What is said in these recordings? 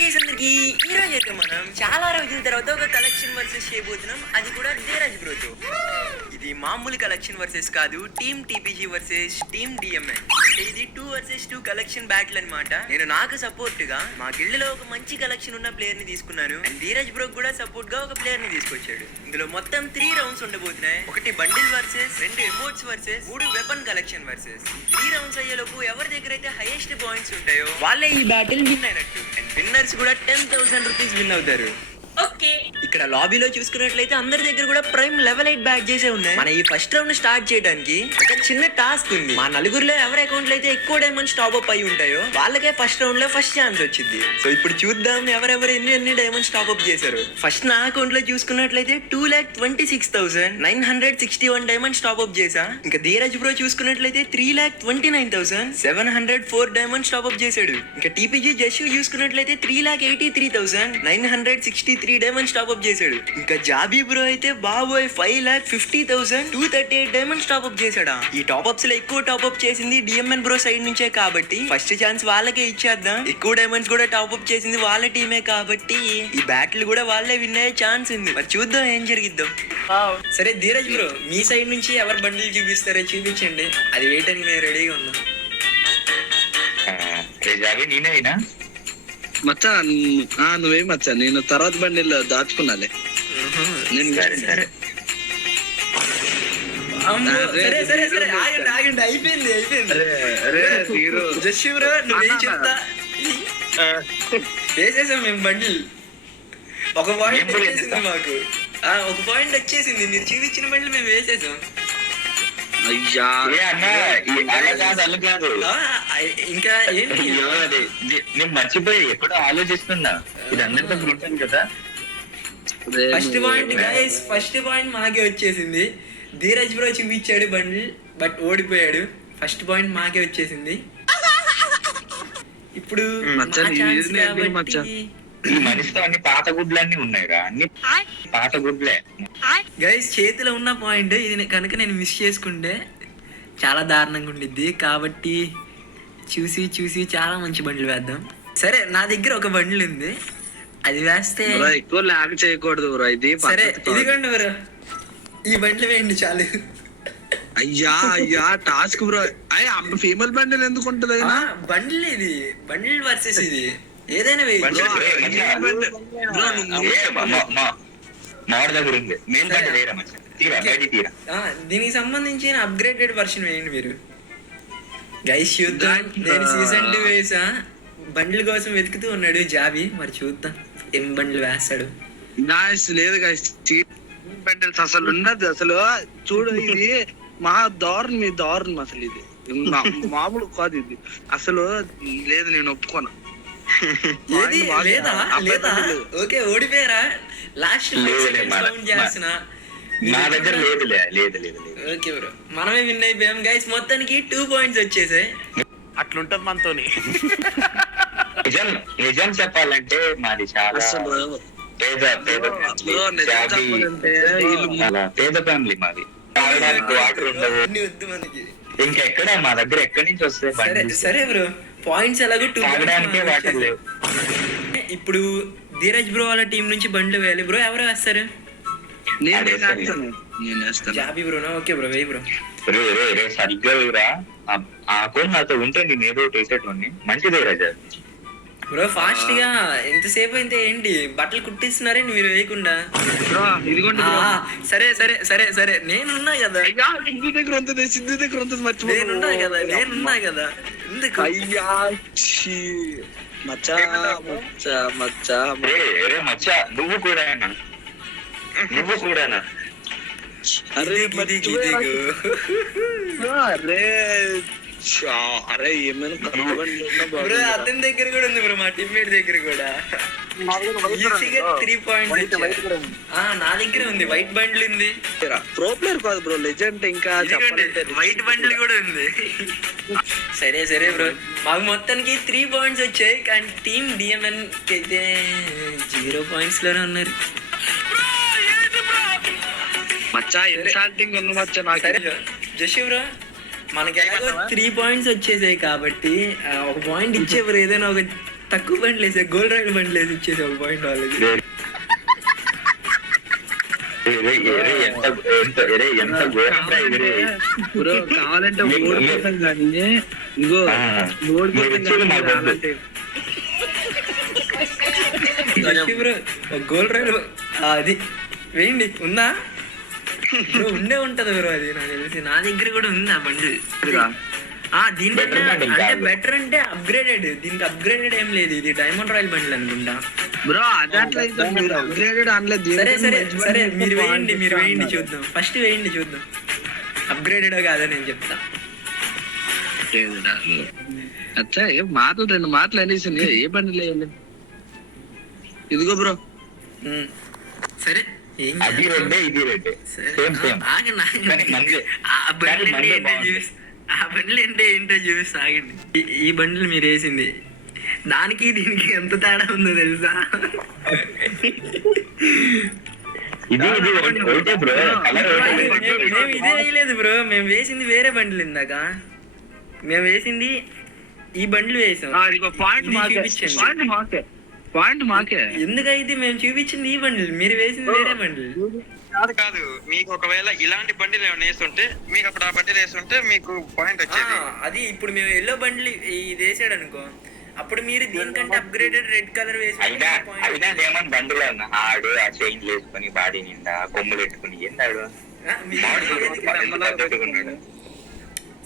Guys అందరికి ఈ రోజు అయితే మనం చాలా రోజుల తర్వాత ఒక కలెక్షన్ వర్సెస్ చేయబోతున్నాం, అది కూడా ధీరజ్ బ్రోతో. ఇది మామూలు కలెక్షన్ వర్సెస్ కాదు, టీమ్ టీపీజీ వర్సెస్ టీమ్ డిఎంఎన్. ఇది 2 vs 2 కలెక్షన్ బ్యాటిల్ అన్నమాట. నేను నాకు సపోర్ట్ గా మా గిల్డ్ లో ఒక మంచి కలెక్షన్ ఉన్న ప్లేయర్ ని తీసుకున్నాను, అండ్ ధీరజ్ బ్రో కూడా సపోర్ట్ గా ఒక ప్లేయర్ ని తీసుకొచ్చాడు. ఇందులో మొత్తం 3 రౌండ్స్ ఉండబోతున్నాయి. ఒకటి bundle versus, 2 emotes versus, 3 weapon collection versus. 3 rounds అయ్యేలోపు ఎవరి దగ్గర అయితే హైయెస్ట్ పాయింట్స్ ఉంటాయో వాళ్ళే ఈ బ్యాటిల్ విన్ అయినట్టు, అండ్ విన్నర్స్ కూడా 10,000 రూపీస్ విన్ అవుతారు. ఇక్కడ లాబీలో చూసుకున్నట్లయితే అందరి దగ్గర కూడా ప్రైమ్ లెవెల్ 8 బ్యాడ్జెస్ ఉన్నాయి. మన ఈ ఫస్ట్ రౌండ్ స్టార్ట్ చేయడానికి ఒక చిన్న టాస్క్ ఉంది. మా నలుగురిలో ఎవరి అకౌంట్ లో అయితే ఎక్కువ డైమండ్స్ టాప్ అప్ అయి ఉంటాయో వాళ్ళకే ఫస్ట్ రౌండ్ లో ఫస్ట్ ఛాన్స్ వచ్చింది. సో ఇప్పుడు చూద్దాం ఎవరెవరు ఎన్ని డైమండ్స్ టాప్ అప్ చేశారు. ఫస్ట్ నా అకౌంట్ లో చూసుకున్నట్లయితే 2,26,961 డైమండ్స్ టాప్ అప్ చేసా. ఇంకా ధీరజ్ బ్రో చూసుకున్నట్లయితే 3,29,704 డైమండ్స్ టాప్ అప్ చేశాడు. ఇంకా టీపీజీ జషు చూసుకున్నట్లయితే 3,83,963 డైమండ్స్ టాప్ అప్ చేశాడు. ఇంకా జాబీ బ్రో అయితే బాబోయ్ 5,50,238 డైమండ్స్ టాప్ అప్ చేశాడా. ఈ టాప్ అప్స్ లో ఎక్కువ టాప్ అప్ చేసింది డిఎంఎన్ బ్రో సైడ్ నుంచే కాబట్టి ఫస్ట్ ఛాన్స్ వాళ్ళకే ఇచ్చేద్దాం. ఎక్కువ డైమండ్స్ కూడా టాప్ అప్ చేసింది వాళ్ళ టీమే కాబట్టి ఈ బ్యాటిల్ కూడా వాళ్ళే విన్ అయ్యే ఛాన్స్ ఉంది. మరి చూద్దాం ఏం జరిగిద్దాం. సరే ధీరజ్ బ్రో, మీ సైడ్ నుంచి ఎవరు బండిల్ చూపిస్తారో చూపించండి, అది వేయటానికి నేను రెడీగా ఉన్నా. నేనేనా మచ్చా? నువ్వేం మచ్చా, నేను తర్వాత బండిలో దాచుకున్నాలే. నేను ఆగండి అయిపోయింది. జస్ట్ బ్రో నువ్వేం చెప్తా వేసేసాం మేము బండిల్. ఒక పాయింట్ వచ్చేసింది మాకు, ఒక పాయింట్ వచ్చేసింది. మీరు చూపించిన బండిల్ మేము వేసేసాం. అయ్యా ఇంకా ఏంటి నేను మర్చిపోయి ఎక్కడో ఆలోచిస్తున్నా, ఇది అందరితో ఉంటాను కదా. First point guys, first point మాకే వచ్చేసింది. ధీరజ్ బ్రో చూపించాడు బండిల్ బట్ ఓడిపోయాడు. ఫస్ట్ పాయింట్ మాకే వచ్చేసింది. ఇప్పుడు ఈ మనిషితో అన్ని పాత గుడ్లన్నీ ఉన్నాయిరా, అన్ని పాత గుడ్లే. గైస్ చేతిలో ఉన్న పాయింట్ ఇది కనుక నేను మిస్ చేసుకుంటే చాలా దారుణంగా ఉండిద్ది. కాబట్టి చూసి చూసి చాలా మంచి బండ్లు వేద్దాం. సరే నా దగ్గర ఒక బండ్లు ఉంది, అది వేస్తే ఎక్కువ ల్యాగ్ చేయకూడదు బ్రో. ఇది సరే ఇదిగోండి బ్రో, ఈ బండ్లు వేయండి చాలు. అయ్యా అయ్యా టాస్క్ బ్రో. అయ్యా ఫీమేల్ బండిల్ ఎందుకు ఉంటది? బండ్లు ఇది బండిల్ వర్సెస్ ఇది ఏదైనా వేయి. దీనికి సంబంధించిన అప్గ్రేడెడ్ వర్షన్ వేయండి మీరు. గైస్ చూద్దాం. నేను సీజన్ 2 వేసా, బండ్ల కోసం వెతుకుతూ ఉన్నాడు జాబీ. మరి చూద్దాం ఏం బండ్లు వేస్తాడు. లేదు గైస్, బండిల్స్ అసలు ఉండదు అసలు. చూడు ఇది మహా దారుణం అసలు. ఇది మామూలు కాదు ఇది అసలు. లేదు నేను ఒప్పుకోను. ఓకే ఓడిపోయారా? లాస్ట్ చేస్తున్నా. నా దగ్గర లేదు. ఓకే బ్రో, మనమే విన్ అయిపోయాం గైస్. మొత్తానికి 2 పాయింట్స్ వచ్చేసాయి. అట్లుంటది మనతోని. నిజం చెప్పాలంటే మాది చాలా పేద ఫ్యామిలీ మాది. వాటర్ ఉండవు, వద్దు మనకి. ఇంకెక్కడ మా దగ్గర ఎక్కడి నుంచి వస్తాయి. సరే బ్రో, పాయింట్స్ ఎలాగో 2 వాటర్ లేవు. ఇప్పుడు ధీరజ్ బ్రో వాళ్ళ టీం నుంచి బండ్లు వేయాలి బ్రో. ఎవరు వేస్తారు? జాబీ బ్రోనా? ఓకే బ్రో వేయి బ్రో. సరిగ్గా వేయరా, ఆ కోన్ నాతో ఉంటే నేను ఏదో వేసేటోని. మంచిదే రాజా బ్రో. ఫాస్ట్ గా ఎంతసేపు అయితే ఏంటి బట్టలు కుట్టిస్తున్నారండి మీరు వేయకుండా. సరే సరే సరే సరే నేనున్నా కదా, సిద్ధు దగ్గర ఉంటుంది, సిద్ధు దగ్గర ఉంటుంది. నేనున్నా కదా ఎందుకు? అయ్యా మచ్చా మచ్చా మచ్చా మచ్చా నువ్వు కూడా అరే అరే ఏమైనా బ్రో అతని దగ్గర కూడా ఉంది బ్రో, మా టీమ్మేట్ దగ్గర కూడా 3 పాయింట్స్. నా దగ్గర ఉంది, వైట్ బండ్లు ఉంది. ప్రో ప్లేయర్ కాదు బ్రో, లెజెండ్. ఇంకా వైట్ బండ్లు కూడా ఉంది. సరే సరే బ్రో, మాకు మొత్తానికి 3 పాయింట్స్ వచ్చాయి. కానీ టీమ్ డిఎంఎన్ కి అయితే 0 పాయింట్స్ లోనే ఉన్నారు. మచ్చా ఇన్సల్టింగ్ ఉంది మచ్చా నాకు. జష్ బ్రో మనకి 3 పాయింట్స్ వచ్చేసాయి కాబట్టి ఒక పాయింట్ ఇచ్చేవారు, ఏదైనా ఒక తక్కువ బండ్లు వేసా, గోల్డ్ రైడ్ బండ్లు వేసి ఇచ్చేసి ఒక పాయింట్ వాళ్ళకి. ఎంత ఘోరంగా ఇది రే. బ్రో కావాలంటే మీ- ఓడిపోతాం కానీ ఇంకో ఆ, ఓడిపోతాం మీరు ఇచ్చేది మాకు వద్దు. కావాలంటే జస్ట్ బ్రో ఒక గోల్డ్ రైడ్ అది వేయండి. ఉందా బ్రో? ఉండే ఉంటది బ్రో, అది నాకు తెలిసి. నా దగ్గర కూడా ఉంది ఆ బండి. దీనికంటే Better బండి అంటే కాదు. బెటర్ అంటే అప్గ్రేడెడ్. దీనికి అప్గ్రేడెడ్ ఏం లేదు, ఇది డైమండ్ రాయల్ బండ్లు అనుకుంటా. బ్రో అదాంట్లో అయితే మీరు అప్గ్రేడెడ్ అనలేదు. సరే సరే సరే, మీరు వేయండి చూద్దాం. ఫస్ట్ వేయండి చూద్దాం, అప్గ్రేడెడ్ కాదా నేను చెప్తా. అచ్చా ఏం మాటలు 2 మాటలు అనేసి ఏ బండి లేదు. ఇదిగో బ్రో సరే ఏం అది చేద్దాం? రెడ్డే ఇది రెడ్డే సరే, సేమ్ సేమ్ ఆగండి, ఆగండి. కానీ మందే. ఆ బండ్లు కానీ అంటే మందే ఏంటో బాగుంది. చూపిస్తా. ఆ బండ్లు అంటే ఏంటో చూపిస్తా, ఆగండి. ఈ బండ్లు మీరు వేసింది, దానికి దీనికి ఎంత తేడా ఉందో తెలుసా? ఇది ఒకటే బ్రో, కలర్ మేము ఇదే వేయలేదు బ్రో, మేము వేసింది వేరే బండ్లు. ఇందాక మేము వేసింది ఈ బండ్లు వేసాం. ఇదిగో పాయింట్ ఇది మాకే, చూపించండి. పాయింట్ మాకే. ఎందుకైతే మేము చూపించింది ఈ బండ్లు, మీరు వేసింది వేరే బండ్లు. కాదు మీకు ఒకవేళ ఇలాంటి బండిలు ఏమైనా వేస్తుంటే మీకు అప్పుడు ఆ బండిలు వేస్తుంటే మీకు పాయింట్ వచ్చేది. అది ఇప్పుడు మేము ఎల్లో బండ్లు ఇది వేసాడు అనుకో, అప్పుడు మీరు దీనికంటే అప్గ్రేడెడ్ రెడ్ కలర్ వేసి అయినా అయినా ఏమని బండిలో ఉన్న ఆడు ఆ చైన్లు వేసుకొని బాడీ నిండా కొమ్ములు పెట్టుకుని ఏందాడు పద్ధతిగా ఉన్నాడు.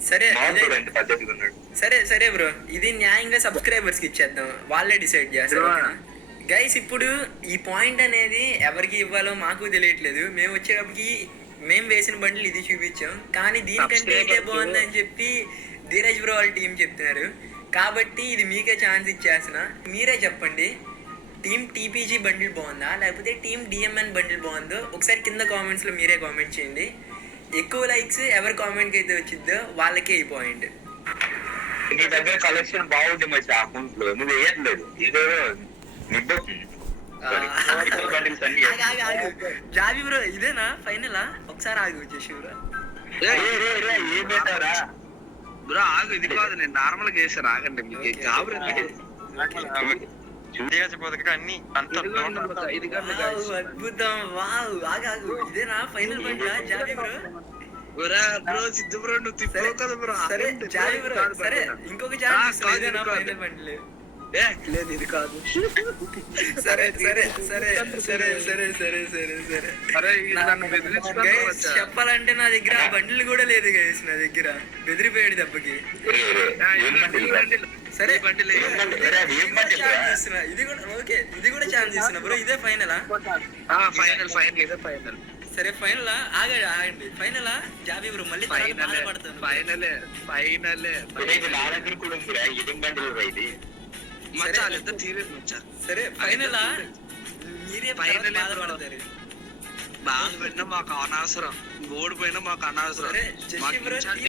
సరే మామూలు ఎంత పద్ధతిగా ఉన్నాడు. సరే సరే బ్రో, ఇది న్యాయంగా సబ్స్క్రైబర్స్ కి ఇచ్చేద్దాం, వాళ్ళే డిసైడ్ చేస్తారు. గైస్ ఇప్పుడు ఈ పాయింట్ అనేది ఎవరికి ఇవ్వాలో మాకు తెలియట్లేదు. మేము వచ్చేటప్పటికి మేము వేసిన బండ్లు ఇది చూపించాం, కానీ దీనికంటే ఇదే బాగుందని చెప్పి ధీరజ్ బ్రో వాళ్ళ టీం చెప్తున్నారు. కాబట్టి ఇది మీకే ఛాన్స్ ఇచ్చేస్తున్నా. మీరే చెప్పండి, టీమ్ టీపీజీ బండిల్ బాగుందా లేకపోతే టీమ్ డిఎంఎన్ బండిల్ బాగుందో ఒకసారి కింద కామెంట్స్లో మీరే కామెంట్ చేయండి. ఎక్కువ లైక్స్ ఎవరి కామెంట్కి అయితే వచ్చిద్దో వాళ్ళకే ఈ పాయింట్. నీ దగ్గర కలెక్షన్ బాగుంది మరి ఆ అకౌంట్ లో నువ్వు వేయట్లేదు. ఏదో బండిల్స్ అన్ని జాబీ బ్రో ఇదేనా ఫైనలా? ఒకసారి ఆగి వచ్చేసి బ్రో. ఏం పెట్టారా బ్రో ఆగు, ఇది కాదు నేను నార్మల్ గా వేసాను. ఆగండి మీకు గాబరి దిగకపోతే అన్ని అంత అద్భుతం, వావ్. ఆగు ఇదేనా ఫైనల్ బండి జాబీ బ్రో? బ్రో సిద్ధు బ్రో నువ్వు తిప్పవు కదా బ్రో. సరే జాబీ బ్రో, సరే ఇంకొక ఛాన్స్ ఇదేనా ఫైనల్ బండి? లేదు ఇది కాదు. సరే సరే సరే సరే సరే సరే సరే సరే అరే నన్ను గైస్ చెప్పాలంటే నా దగ్గర ఆ బండిల్ కూడా లేదు గైస్, నా దగ్గర బెదిరిపోయాడు దెబ్బకి. సరే ఛాన్స్ ఇస్తున్నా, ఇది కూడా ఓకే, ఇది కూడా ఛాన్స్ ఇస్తున్నా బ్రో. ఇదే ఫైనలా? ఫైనల్ ఫైనల్ ఇదే ఫైనల్. సరే ఫైనలా? ఆగండి ఫైనలా జాబీ బ్రో? మళ్ళీ బాధపడతాను. ఫైనలే నా దగ్గర కూడా ఉందిరా ఇదేం బండిల్ ఇది. మచ్చా వాళ్ళిద్దరు సీరియస్ మచ్చా. సరే ఫైనలా? మీరే Final ఏ bro. బాధపడతారు. బాగా పోయినా మాకు అనవసరం, ఓడిపోయినా మాకు అనవసరం. సరే జస్ట్ మాకు బ్రో ఇచ్చాడు.